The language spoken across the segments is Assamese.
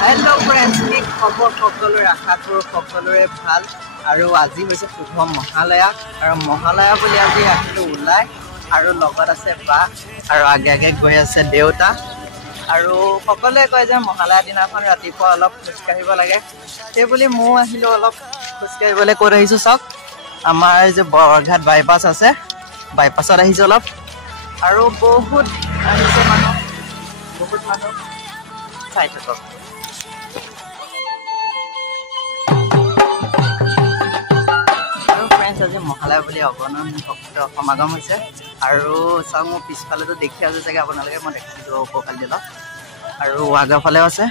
Hello friends, কি খবৰ সকলোৰে আশা কৰো সকলোৰে ভাল আৰু আজি হৈছে শুভ মহালয়া আৰু মহালয়া বুলি আজি আহিলো ওলাই আৰু লগত আছে বা আৰু আগে আগে গৈ আছে দেউতা আৰু সকলোৱে কয় যে মহালয়া দিনাখন ৰাতিপুৱা অলপ খোজ কাঢ়িব লাগে সেই বুলি মই আহিলো অলপ খোজ কাঢ়িবলৈ কৈ আহিছো চাওক আমাৰ যে বৰঘাট বাইপাছ আছে বাইপাছত আহিছো অলপ আৰু বহুত আহিছে মানুহ চাই থাকক আজি মহালয়া বুলি অগণন ভক্ত সমাগম হৈছে আৰু চাওক মোৰ পিছফালেতো দেখি আছে চাগে আপোনালোকে মই দেখিছোঁ উপকাল দিলক আৰু আগৰফালেও আছে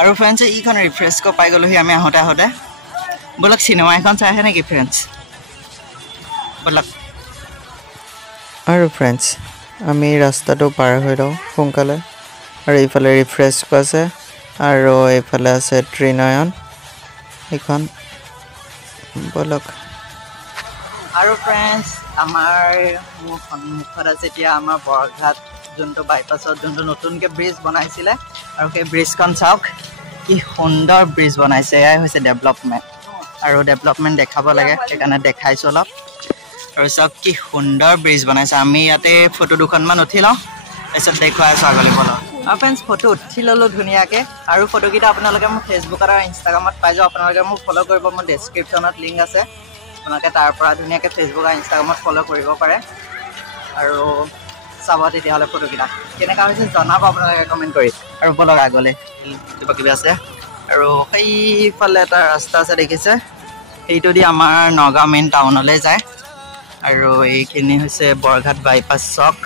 আৰু ফ্ৰেণ্ডছ এইখন ৰিফ্ৰেছ পাই গ'লোহি আমি আহোঁতে ব'লক চিনেমা এখন চাই আহে নেকি ফ্ৰেণ্ডছ ব'লক আৰু ফ্ৰেণ্ডছ আমি ৰাস্তাটো পাৰ হৈ লওঁ সোনকালে আৰু এইফালে ৰিফ্ৰেছ আছে আৰু এইফালে আছে ত্ৰিনয়ন এইখন বলক আৰু ফ্ৰেণ্ডছ আমাৰ মোৰ সন্মুখত আছে এতিয়া আমাৰ বৰঘাট যোনটো বাইপাছত যোনটো নতুনকৈ ব্ৰিজ বনাইছিলে আৰু সেই ব্ৰিজখন চাওক কি সুন্দৰ ব্ৰিজ বনাইছে এয়াই হৈছে ডেভেলপমেণ্ট আৰু ডেভেলপমেণ্ট দেখাব লাগে সেইকাৰণে দেখাইছোঁ অলপ আৰু চাওক কি সুন্দৰ ব্ৰিজ বনাইছে আমি ইয়াতে ফটো দুখনমান উঠি লওঁ তাৰপিছত দেখুৱাই আছোঁ আগলৈ বলক আৰু ফ্ৰেণ্ডছ ফটো উঠি ল'লোঁ ধুনীয়াকৈ আৰু ফটোকেইটা আপোনালোকে মোৰ ফেচবুক আৰু ইনষ্টাগ্ৰামত পাই যাওঁ আপোনালোকে মোক ফ'ল' কৰিব মোৰ ডেছক্ৰিপশ্যনত লিংক আছে আপোনালোকে তাৰ পৰা ধুনীয়াকৈ ফেচবুক আৰু ইনষ্টাগ্ৰামত ফ'ল' কৰিব পাৰে আৰু চাব তেতিয়াহ'লে ফটোকেইটা কেনেকুৱা হৈছে জনাব আপোনালোকে কমেণ্ট কৰি আৰু ব'লক আগলৈ কিবা কিবি আছে আৰু সেইফালে এটা ৰাস্তা আছে দেখিছে সেইটো দি আমাৰ নগাঁও মেইন টাউনলৈ যায় আৰু এইখিনি হৈছে বৰঘাট বাইপাছ চক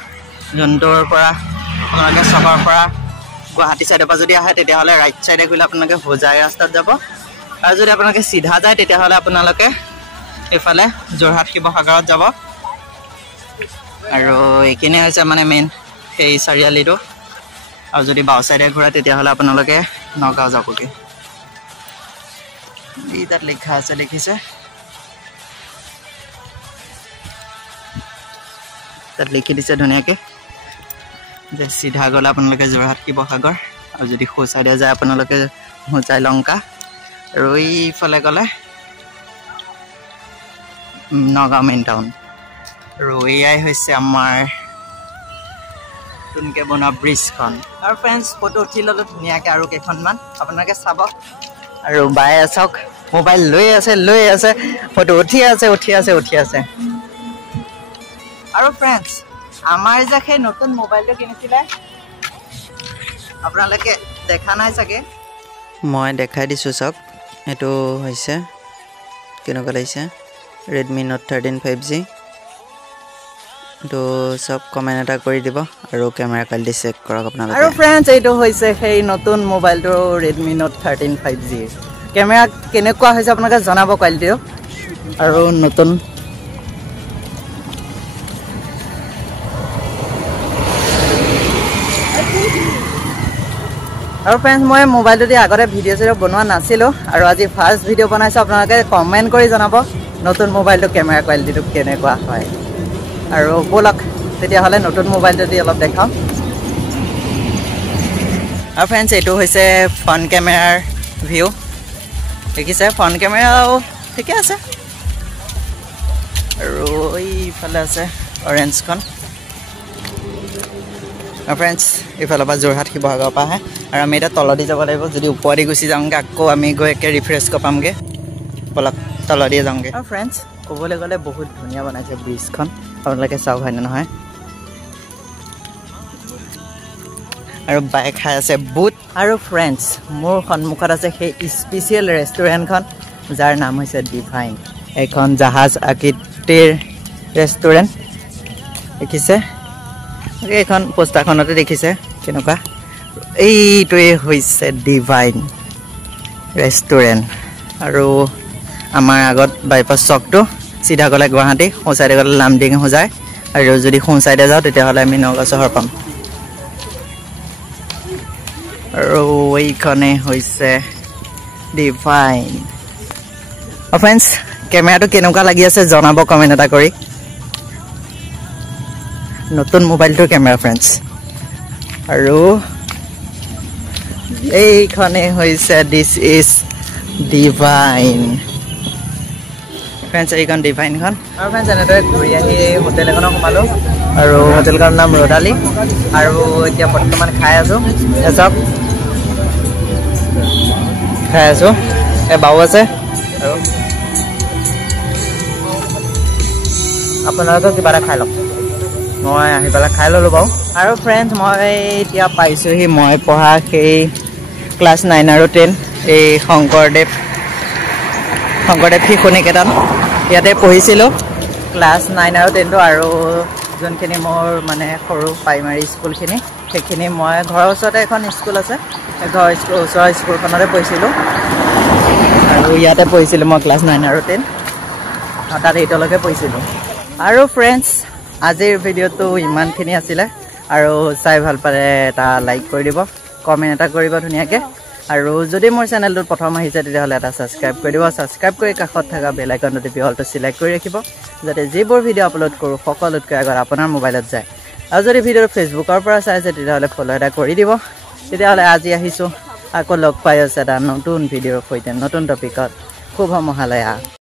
যোনটোৰ পৰা আপোনালোকে চকৰ পৰা গুৱাহাটী ছাইডৰ পৰা যদি আহে তেতিয়াহ'লে ৰাইট ছাইডে গ'লে আপোনালোকে হোজাই ৰাস্তাত যাব আৰু যদি আপোনালোকে চিধা যায় তেতিয়াহ'লে আপোনালোকে এইফালে যোৰহাট শিৱসাগৰত যাব আৰু এইখিনি হৈছে মানে মেইন সেই চাৰিআলিটো আৰু যদি বাওঁ ছাইডে ঘূৰে তেতিয়াহ'লে আপোনালোকে নগাঁও যাবগৈ এই তাত লিখা আছে দেখিছে তাত লিখি দিছে ধুনীয়াকৈ যে চিধা গ'লে আপোনালোকে যোৰহাট শিৱসাগৰ আৰু যদি সোঁ চাইডে যায় আপোনালোকে হোজাই লংকা আৰু এইফালে গ'লে নগাঁও মেইন টাউন আৰু এয়াই হৈছে আমাৰ নতুনকৈ বনোৱা ব্ৰিজখন আৰু ফ্ৰেণ্ডছ ফটো উঠি ল'লোঁ ধুনীয়াকৈ আৰু কেইখনমান আপোনালোকে চাব আৰু বায়ে চাওক মোবাইল লৈ আছে ফটো উঠি আছে আৰু ফ্ৰেণ্ডছ আমাৰ যে সেই নতুন মোবাইলটো কিনিছিলে আপোনালোকে দেখা নাই চাগে মই দেখাই দিছোঁ চাওক এইটো হৈছে কেনেকুৱা লাগিছে ৰেডমি নোট 13 5G এইটো চব কমেণ্ট এটা কৰি দিব আৰু কেমেৰা কোৱালিটি চেক কৰক আপোনালোকে আৰু ফ্ৰেণ্ডছ এইটো হৈছে সেই নতুন মোবাইলটো ৰেডমি নোট 13 5G কেমেৰা কেনেকুৱা হৈছে আপোনালোকে জনাব কোৱালিটিটো আৰু নতুন আৰু ফ্ৰেণ্ডছ মই মোবাইলটো দি আগতে ভিডিঅ' চিডিঅ' বনোৱা নাছিলোঁ আৰু আজি ফাৰ্ষ্ট ভিডিঅ' বনাইছোঁ আপোনালোকে কমেণ্ট কৰি জনাব নতুন মোবাইলটো কেমেৰা কোৱালিটিটো কেনেকুৱা হয় আৰু ব'লক তেতিয়াহ'লে নতুন মোবাইলটো দি অলপ দেখাম আৰু ফ্ৰেণ্ডছ এইটো হৈছে ফ্ৰণ্ট কেমেৰাৰ ভিউ দেখিছে ফ্ৰণ্ট কেমেৰাও ঠিকে আছে আৰু এইফালে আছে অৰেঞ্জখন আৰু ফ্ৰেণ্ডছ এইফালৰ পৰা যোৰহাট শিৱসাগৰৰ পৰা আহে আৰু আমি এতিয়া তলদি যাব লাগিব যদি ওপৰেদি গুচি যাওঁগৈ আকৌ আমি গৈ একে ৰিফ্ৰেছ পামগৈ ব'লক তলদিয়ে যাওঁগৈ আৰু ফ্ৰেণ্ডছ ক'বলৈ গ'লে বহুত ধুনীয়া বনাইছে ব্ৰিজখন আপোনালোকে চাওক হয়নে নহয় আৰু বাইক খাই আছে বুট আৰু ফ্ৰেণ্ডছ মোৰ সন্মুখত আছে সেই স্পেচিয়েল ৰেষ্টুৰেণ্টখন যাৰ নাম হৈছে ডিভাইন এইখন জাহাজ আকৃতিৰ ৰেষ্টুৰেণ্ট দেখিছে এইখন পোষ্টাৰখনতে দেখিছে কেনেকুৱা এইটোৱে হৈছে ডিভাইন ৰেষ্টুৰেণ্ট আৰু আমাৰ আগত বাইপাছ চকটো চিধা গ'লে গুৱাহাটী সোঁ চাইডে গ'লে লামডিং হোজাই আৰু যদি সোঁ চাইডে যাওঁ তেতিয়াহ'লে আমি নগাঁও চহৰ পাম আৰু এইখনে হৈছে ডিভাইন ফ্ৰেণ্ডছ কেমেৰাটো কেনেকুৱা লাগি আছে জনাব কমেণ্ট এটা কৰি নতুন মোবাইলটোৰ কেমেৰা ফ্ৰেণ্ডছ আৰু এইখনে হৈছে দিছ ইজ ডিভাইন ফ্ৰেণ্ডছ এইখন ডিভাইনখন আৰু ফ্ৰেণ্ডছ এনেদৰে ঘূৰি আহি হোটেল এখনত সোমালোঁ আৰু হোটেলখনৰ নাম ৰ'দালি আৰু এতিয়া বৰ্তমান খাই আছোঁ এচব খাই আছোঁ এই বাও আছে আৰু আপোনালোকেও কিবা এটা খাই লওক মই আহি পেলাই খাই ল'লোঁ বাৰু আৰু ফ্ৰেণ্ডছ মই এতিয়া পাইছোঁহি মই পঢ়া সেই ক্লাছ 9 আৰু 10 এই শংকৰদেৱ শিশু নিকেতন ইয়াতে পঢ়িছিলোঁ ক্লাছ 9 আৰু 10টো আৰু যোনখিনি মোৰ মানে সৰু প্ৰাইমাৰী স্কুলখিনি সেইখিনি মই ঘৰৰ ওচৰতে এখন স্কুল আছে সেই ওচৰৰ স্কুলখনতে পঢ়িছিলোঁ আৰু ইয়াতে পঢ়িছিলোঁ মই ক্লাছ 9 আৰু 10 তাত 8লৈকে পঢ়িছিলোঁ আৰু ফ্ৰেণ্ডছ আজিৰ ভিডিঅ'টো ইমানখিনি আছিলে আৰু চাই ভাল পালে এটা লাইক কৰি দিব কমেণ্ট এটা কৰিব ধুনীয়াকৈ আৰু যদি মোৰ চেনেলটোত প্ৰথম আহিছে তেতিয়াহ'লে এটা ছাবস্ক্ৰাইব কৰি দিব ছাবস্ক্ৰাইব কৰি কাষত থকা বেল আইকনটো টিপি অলটো চিলেক্ট কৰি ৰাখিব যাতে যিবোৰ ভিডিঅ' আপলোড কৰোঁ সকলোতকৈ আগত আপোনাৰ মোবাইলত যায় আৰু যদি ভিডিঅ'টো ফেচবুকৰ পৰা চাইছে তেতিয়াহ'লে ফ'ল' এটা কৰি দিব তেতিয়াহ'লে আজি আহিছোঁ আকৌ লগ পাই আছে এটা নতুন ভিডিঅ'ৰ সৈতে নতুন টপিকত শুভ মহালয়া